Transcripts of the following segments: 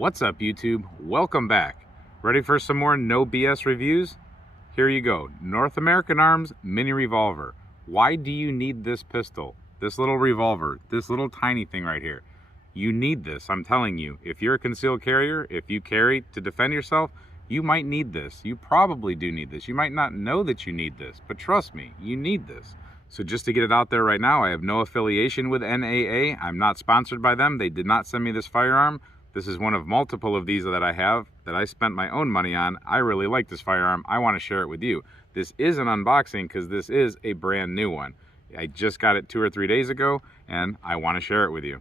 What's up, YouTube? Welcome back. Ready for some more no BS reviews? Here you go. North American Arms Mini Revolver. Why do you need this pistol? This little revolver, this little tiny thing right here. You need this, I'm telling you. If you're a concealed carrier, if you carry to defend yourself, you might need this. You probably do need this. You might not know that you need this, but trust me, you need this. So just to get it out there right now, I have no affiliation with NAA. I'm not sponsored by them. They did not send me this firearm. This is one of multiple of these that I have that I spent my own money on. I really like this firearm. I want to share it with you. This is an unboxing because this is a brand new one. I just got it 2 or 3 days ago and I want to share it with you.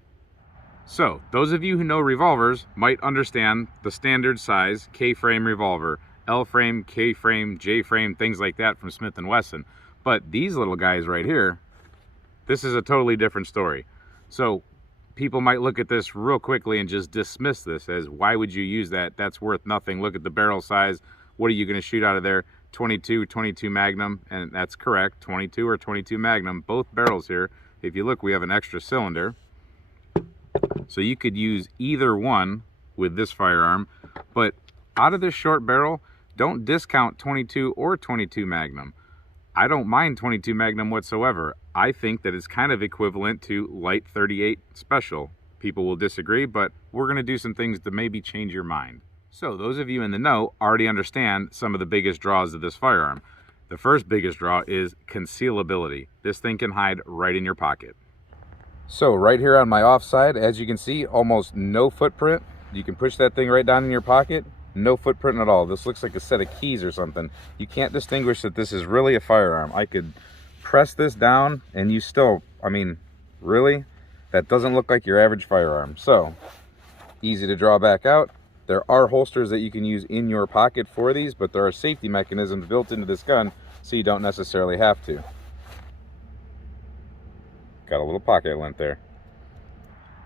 So those of you who know revolvers might understand the standard size K-frame revolver, L-frame, K-frame, J-frame, things like that from Smith & Wesson. But these little guys right here, this is a totally different story. So people might look at this real quickly and just dismiss this as, why would you use that? That's worth nothing. Look at the barrel size. What are you going to shoot out of there? 22 Magnum, and that's correct, 22 or 22 Magnum, both barrels here. If you look, we have an extra cylinder. So you could use either one with this firearm, but out of this short barrel, don't discount 22 or 22 Magnum. I don't mind 22 Magnum whatsoever. I think that it's kind of equivalent to light 38 special. People will disagree, but we're going to do some things to maybe change your mind. So those of you in the know already understand some of the biggest draws of this firearm. The first biggest draw is concealability. This thing can hide right in your pocket. So right here on my offside, as you can see, almost no footprint. You can push that thing right down in your pocket. No footprint at all. This looks like a set of keys or something. You can't distinguish that this is really a firearm. I could press this down and you still, I mean, really? That doesn't look like your average firearm. So, easy to draw back out. There are holsters that you can use in your pocket for these, but there are safety mechanisms built into this gun, so you don't necessarily have to. Got a little pocket lint there.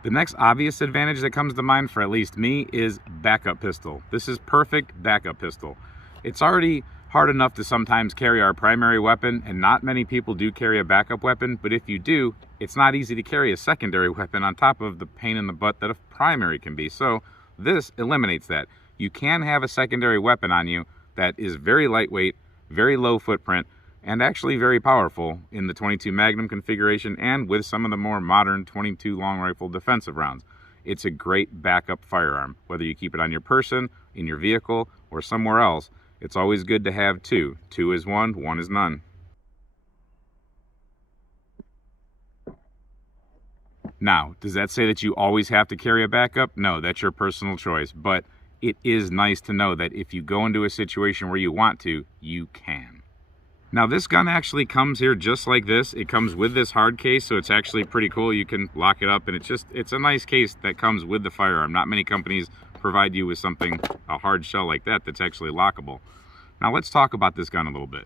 The next obvious advantage that comes to mind for at least me is backup pistol. This is perfect backup pistol. It's already hard enough to sometimes carry our primary weapon, and not many people do carry a backup weapon, but if you do, it's not easy to carry a secondary weapon on top of the pain in the butt that a primary can be. So this eliminates that. You can have a secondary weapon on you that is very lightweight, very low footprint, and actually very powerful in the 22 Magnum configuration and with some of the more modern 22 long rifle defensive rounds. It's a great backup firearm. Whether you keep it on your person, in your vehicle, or somewhere else, it's always good to have two. Two is one is none. Now, does that say that you always have to carry a backup? No, that's your personal choice, but it is nice to know that if you go into a situation where you want to, you can. Now this gun actually comes here just like this. It comes with this hard case, so it's actually pretty cool. You can lock it up, and it's a nice case that comes with the firearm. Not many companies provide you with something, a hard shell like that, that's actually lockable. Now let's talk about this gun a little bit.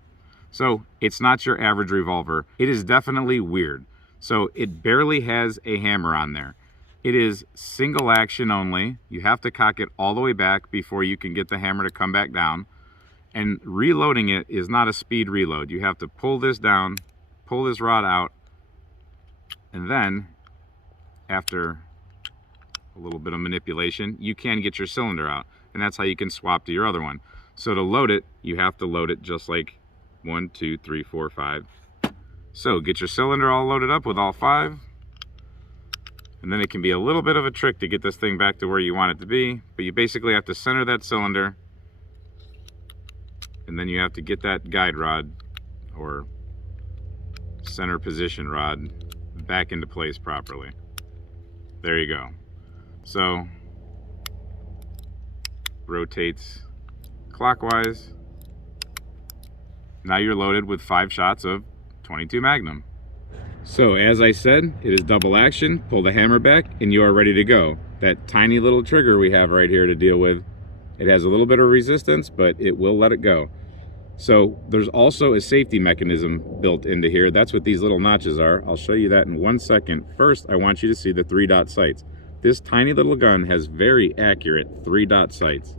So it's not your average revolver. It is definitely weird. So it barely has a hammer on there. It is single action only. You have to cock it all the way back before you can get the hammer to come back down. And reloading it is not a speed reload. You have to pull this down, pull this rod out, and then after a little bit of manipulation, you can get your cylinder out, and that's how you can swap to your other one. So to load it, you have to load it just like 1, 2, 3, 4, 5. So get your cylinder all loaded up with all 5, and then it can be a little bit of a trick to get this thing back to where you want it to be, but you basically have to center that cylinder, and then you have to get that guide rod or center position rod back into place properly. There you go. So rotates clockwise. Now you're loaded with 5 shots of 22 Magnum. So as I said, it is double action. Pull the hammer back and you are ready to go. That tiny little trigger we have right here to deal with, it has a little bit of resistance, but it will let it go. So there's also a safety mechanism built into here. That's what these little notches are. I'll show you that in 1 second. First, I want you to see the 3-dot sights. This tiny little gun has very accurate 3-dot sights.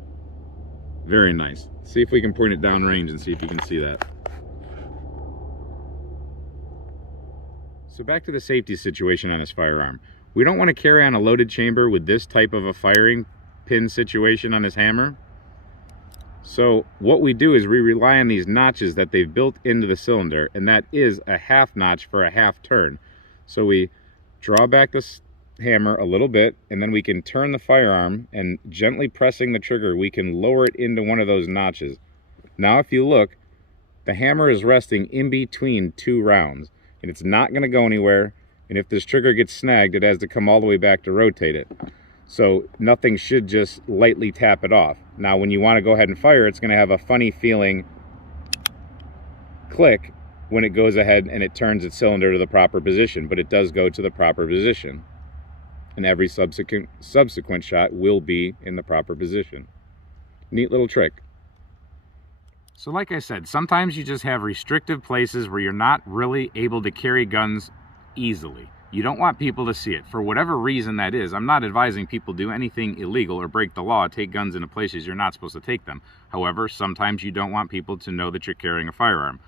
Very nice. See if we can point it down range and see if you can see that. So back to the safety situation on this firearm. We don't want to carry on a loaded chamber with this type of a firing pin situation on his hammer. So what we do is we rely on these notches that they've built into the cylinder, and that is a half notch for a half turn. So we draw back this hammer a little bit, and then we can turn the firearm, and gently pressing the trigger we can lower it into one of those notches. Now if you look, the hammer is resting in between two rounds, and it's not going to go anywhere, and if this trigger gets snagged it has to come all the way back to rotate it. So nothing should just lightly tap it off. Now when you want to go ahead and fire, it's going to have a funny feeling click when it goes ahead and it turns its cylinder to the proper position, but it does go to the proper position. And every subsequent shot will be in the proper position. Neat little trick. So like I said, sometimes you just have restrictive places where you're not really able to carry guns easily. You don't want people to see it. For whatever reason that is, I'm not advising people do anything illegal or break the law, take guns into places you're not supposed to take them. However, sometimes you don't want people to know that you're carrying a firearm.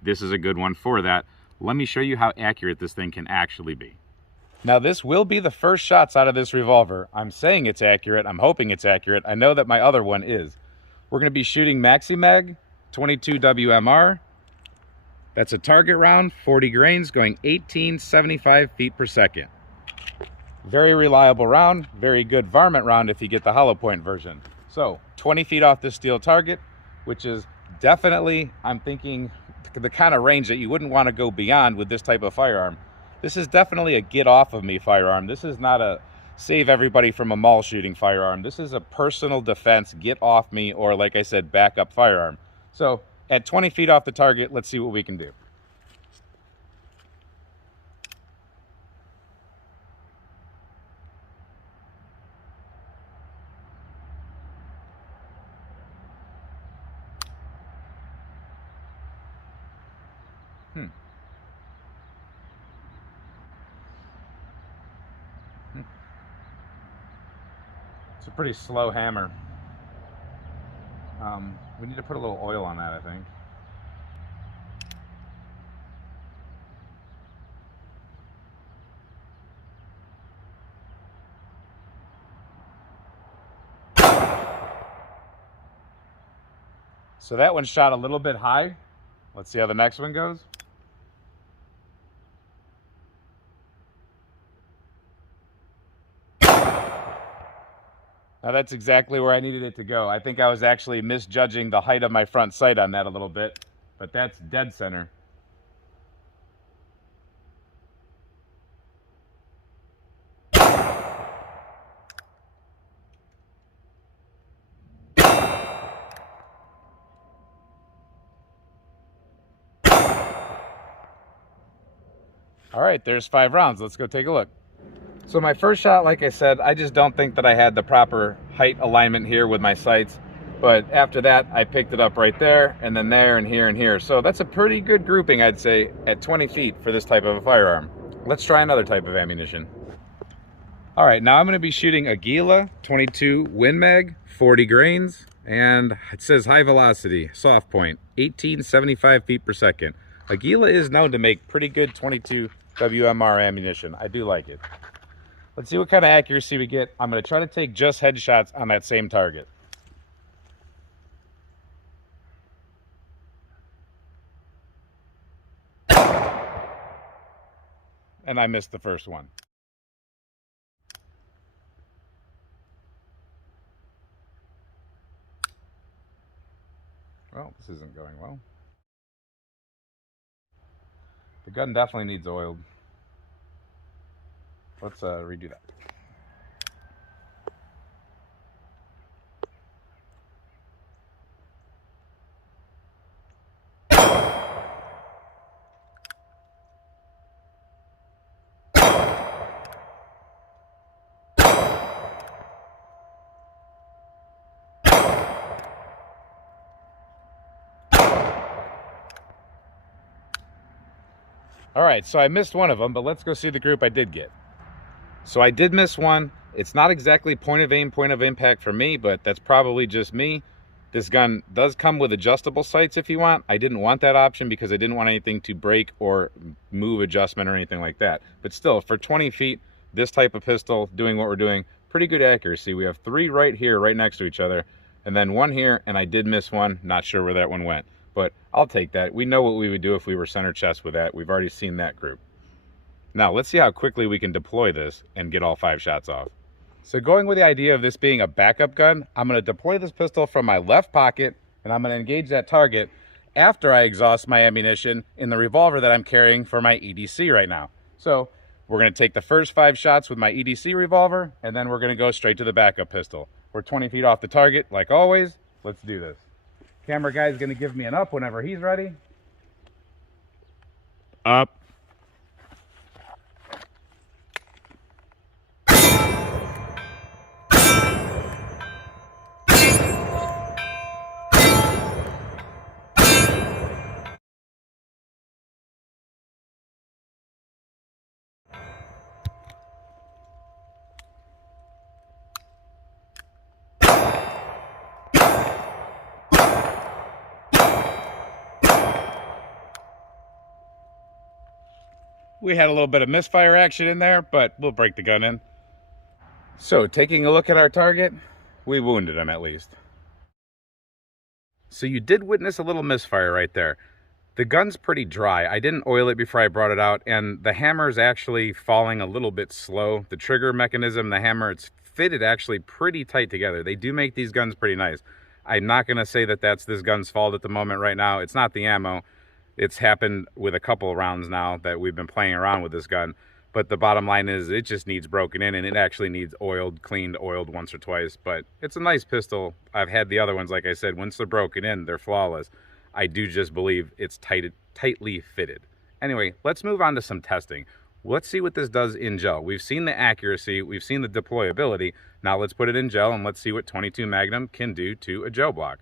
This is a good one for that. Let me show you how accurate this thing can actually be. Now this will be the first shots out of this revolver. I'm saying it's accurate, I'm hoping it's accurate. I know that my other one is. We're going to be shooting Maxi Mag 22 WMR. That's a target round, 40 grains, going 1875 feet per second. Very reliable round, very good varmint round if you get the hollow point version. So 20 feet off the steel target, which is definitely, I'm thinking, the kind of range that you wouldn't want to go beyond with this type of firearm. This is definitely a get off of me firearm. This is not a save everybody from a mall shooting firearm. This is a personal defense, get off me, or like I said, backup firearm. So at 20 feet off the target, let's see what we can do. It's a pretty slow hammer. We need to put a little oil on that, I think. So that one shot a little bit high. Let's see how the next one goes. Now that's exactly where I needed it to go. I think I was actually misjudging the height of my front sight on that a little bit, but that's dead center. All right, there's 5 rounds. Let's go take a look. So my first shot, like I said, I just don't think that I had the proper height alignment here with my sights. But after that, I picked it up right there, and then there, and here, and here. So that's a pretty good grouping, I'd say, at 20 feet for this type of a firearm. Let's try another type of ammunition. All right, now I'm gonna be shooting a Gila 22 Win Mag, 40 grains, and it says high velocity, soft point, 1875 feet per second. A Gila is known to make pretty good 22 WMR ammunition. I do like it. Let's see what kind of accuracy we get. I'm going to try to take just headshots on that same target. And I missed the first one. Well, this isn't going well. The gun definitely needs oiled. Let's redo that. All right, so I missed one of them, but let's go see the group I did get. So I did miss one. It's not exactly point of aim, point of impact for me, but that's probably just me. This gun does come with adjustable sights if you want. I didn't want that option because I didn't want anything to break or move adjustment or anything like that. But still, for 20 feet, this type of pistol, doing what we're doing, pretty good accuracy. We have 3 right here, right next to each other, and then 1 here, and I did miss one. Not sure where that one went, but I'll take that. We know what we would do if we were center chest with that. We've already seen that group. Now let's see how quickly we can deploy this and get all 5 shots off. So going with the idea of this being a backup gun, I'm going to deploy this pistol from my left pocket, and I'm going to engage that target after I exhaust my ammunition in the revolver that I'm carrying for my EDC right now. So we're going to take the first 5 shots with my EDC revolver, and then we're going to go straight to the backup pistol. We're 20 feet off the target, like always. Let's do this. Camera guy is going to give me an up whenever he's ready. Up. We had a little bit of misfire action in there, but we'll break the gun in. So taking a look at our target, we wounded him at least. So you did witness a little misfire right there. The gun's pretty dry. I didn't oil it before I brought it out, and the hammer is actually falling a little bit slow. The trigger mechanism, the hammer, it's fitted actually pretty tight together. They do make these guns pretty nice. I'm not gonna say that that's this gun's fault at the moment right now. It's not the ammo. It's happened with a couple of rounds now that we've been playing around with this gun. But the bottom line is it just needs broken in, and it actually needs oiled, cleaned, oiled once or twice. But it's a nice pistol. I've had the other ones, like I said, once they're broken in, they're flawless. I do just believe it's tightly fitted. Anyway, let's move on to some testing. Let's see what this does in gel. We've seen the accuracy, we've seen the deployability. Now let's put it in gel and let's see what 22 Magnum can do to a gel block.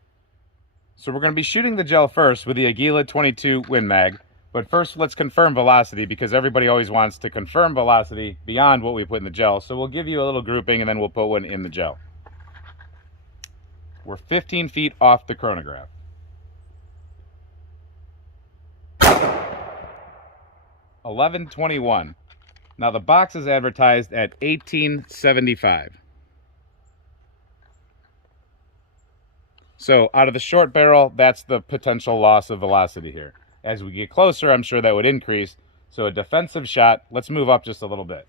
So we're going to be shooting the gel first with the Aguila 22 Win Mag, but first let's confirm velocity, because everybody always wants to confirm velocity beyond what we put in the gel. So we'll give you a little grouping and then we'll put one in the gel. We're 15 feet off the chronograph. $11.21. Now the box is advertised at $18.75. So out of the short barrel, that's the potential loss of velocity here. As we get closer, I'm sure that would increase. So a defensive shot, let's move up just a little bit.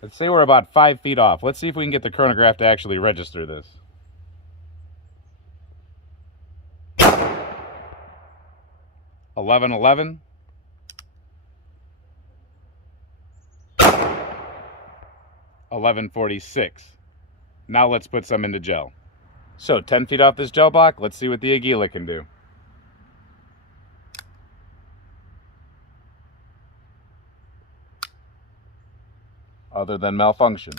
Let's say we're about 5 feet off. Let's see if we can get the chronograph to actually register this. $11.11. $11.46. Now let's put some into gel. So 10 feet off this gel block, let's see what the Aguila can do. Other than malfunction.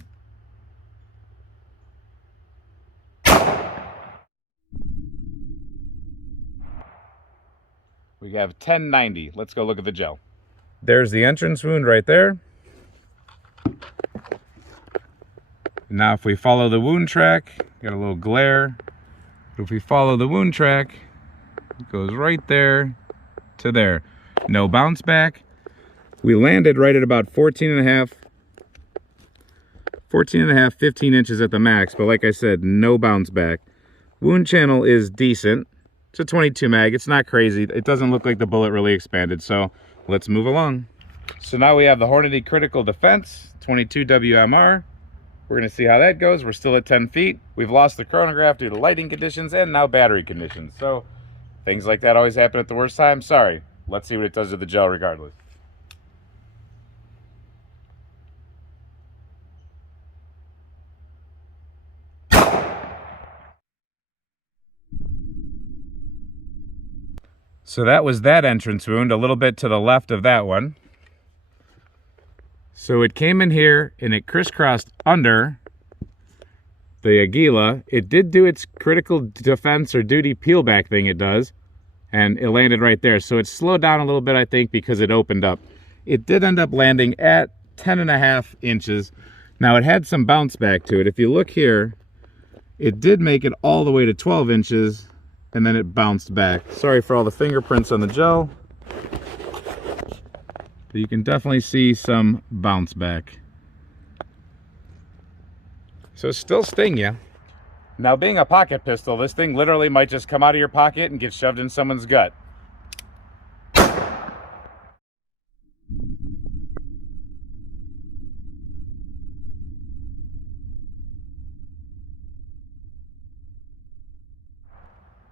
We have 1090. Let's go look at the gel. There's the entrance wound right there. Now if we follow the wound track, got a little glare. If we follow the wound track, it goes right there to there. No bounce back. We landed right at about 14 and a half, 15 inches at the max, but like I said, no bounce back. Wound channel is decent. It's a 22 mag, it's not crazy. It doesn't look like the bullet really expanded, so let's move along. So now we have the Hornady Critical Defense, 22 WMR. We're gonna see how that goes. We're still at 10 feet. We've lost the chronograph due to lighting conditions and now battery conditions. So things like that always happen at the worst time. Sorry. Let's see what it does to the gel regardless. So that was that entrance wound, a little bit to the left of that one. So it came in here and it crisscrossed under the Aguila. It did do its critical defense or duty peel back thing it does, and it landed right there. So it slowed down a little bit, I think, because it opened up. It did end up landing at 10.5 inches. Now it had some bounce back to it. If you look here, it did make it all the way to 12 inches and then it bounced back. Sorry for all the fingerprints on the gel. But you can definitely see some bounce back. So it still sting you. Now, being a pocket pistol, this thing literally might just come out of your pocket and get shoved in someone's gut.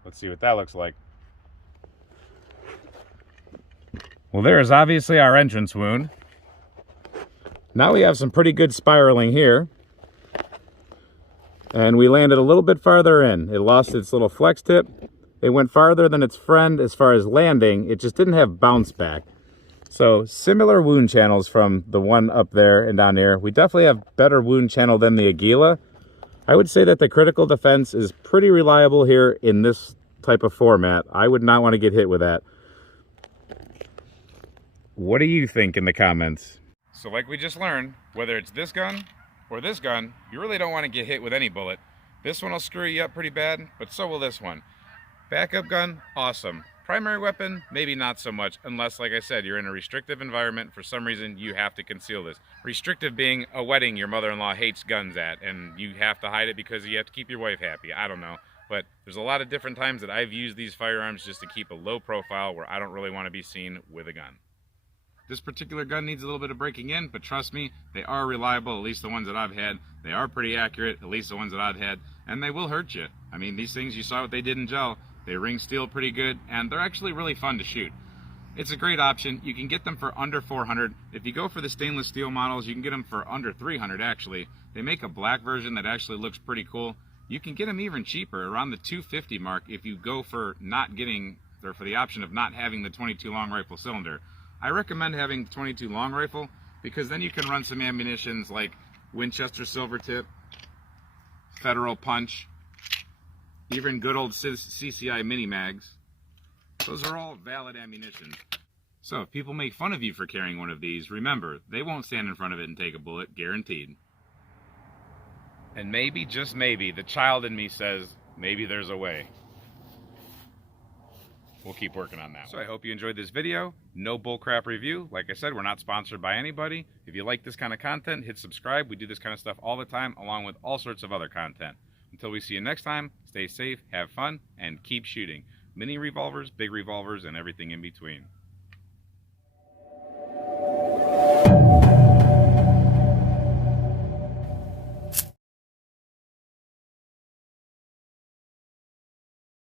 Let's see what that looks like. Well, there is obviously our entrance wound. Now we have some pretty good spiraling here. And we landed a little bit farther in. It lost its little flex tip. It went farther than its friend as far as landing. It just didn't have bounce back. So similar wound channels from the one up there and down here. We definitely have better wound channel than the Aguila. I would say that the critical defense is pretty reliable here in this type of format. I would not want to get hit with that. What do you think in the comments? So like we just learned, whether it's this gun or this gun, you really don't want to get hit with any bullet. This one will screw you up pretty bad, but so will this one. Backup gun, awesome. Primary weapon, maybe not so much, unless, like I said, you're in a restrictive environment. For some reason, you have to conceal this. Restrictive being a wedding your mother-in-law hates guns at, and you have to hide it because you have to keep your wife happy. I don't know. But there's a lot of different times that I've used these firearms just to keep a low profile where I don't really want to be seen with a gun. This particular gun needs a little bit of breaking in, but trust me, they are reliable, at least the ones that I've had. They are pretty accurate, at least the ones that I've had, and they will hurt you. I mean, these things, you saw what they did in gel. They ring steel pretty good, and they're actually really fun to shoot. It's a great option. You can get them for under $400. If you go for the stainless steel models, you can get them for under $300 actually. They make a black version that actually looks pretty cool. You can get them even cheaper, around the $250 mark, if you go for not getting, or for the option of not having the 22 long rifle cylinder. I recommend having 22 long rifle because then you can run some ammunitions like Winchester silver tip, Federal punch, even good old CCI mini mags. Those are all valid ammunition. So if people make fun of you for carrying one of these, remember, they won't stand in front of it and take a bullet, guaranteed. And maybe, just maybe, the child in me says, maybe there's a way. We'll keep working on that. So I hope you enjoyed this video. No bullcrap review. Like I said, we're not sponsored by anybody. If you like this kind of content, hit subscribe. We do this kind of stuff all the time, along with all sorts of other content. Until we see you next time, stay safe, have fun, and keep shooting. Mini revolvers, big revolvers, and everything in between.